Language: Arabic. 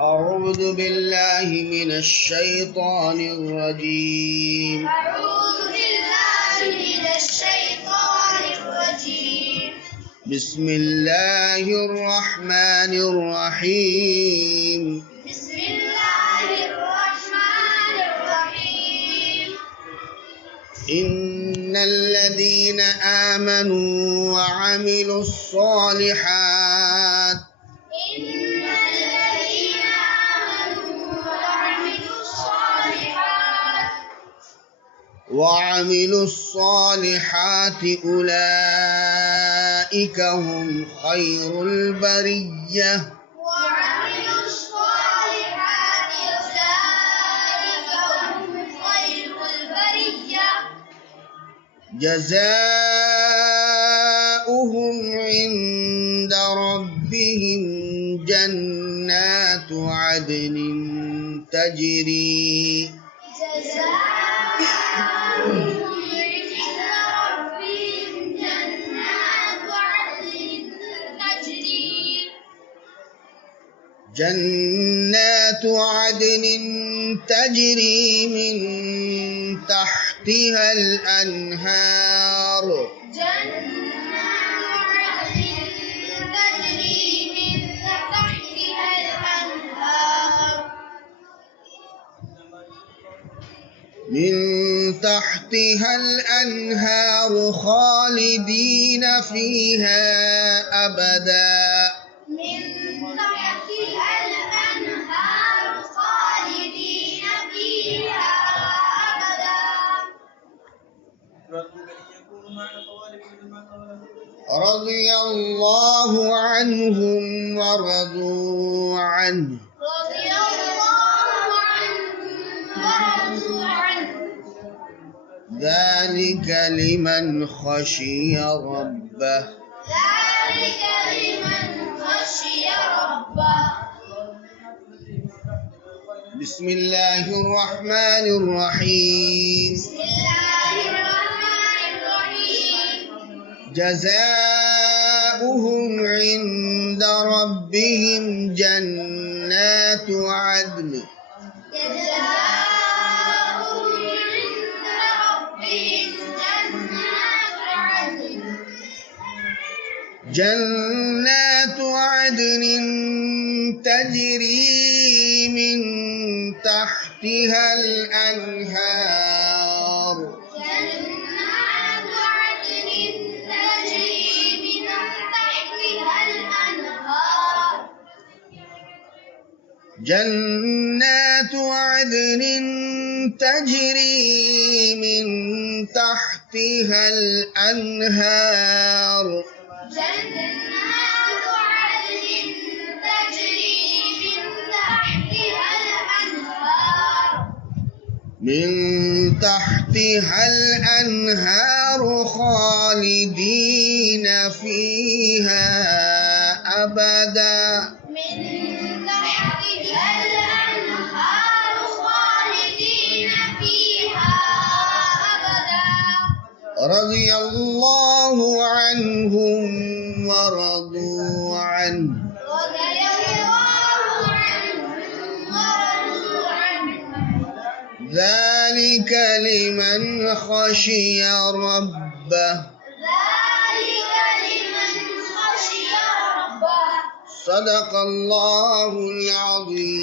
أعوذ بالله من الشيطان الرجيم. بسم الله الرحمن الرحيم. إن الذين آمنوا وعملوا الصالحات أولئك هم خير البرية. جزاؤهم عند ربهم جنات عدن تجري من تحتها الأنهار. خالدين فيها أبدا. رضي الله عنهم ورضوا عنه. ذلك لمن خشي ربه. بسم الله الرحمن الرحيم. جزاؤهم عند ربهم جنات عدن تجري من تحتها الأنهار. جنات عدن تجري من تحتها الأنهار. خالدين فيها أبدا. رضي الله عنهم ورضوا عنه. ذلك لمن خشي ربه. صدق الله العظيم.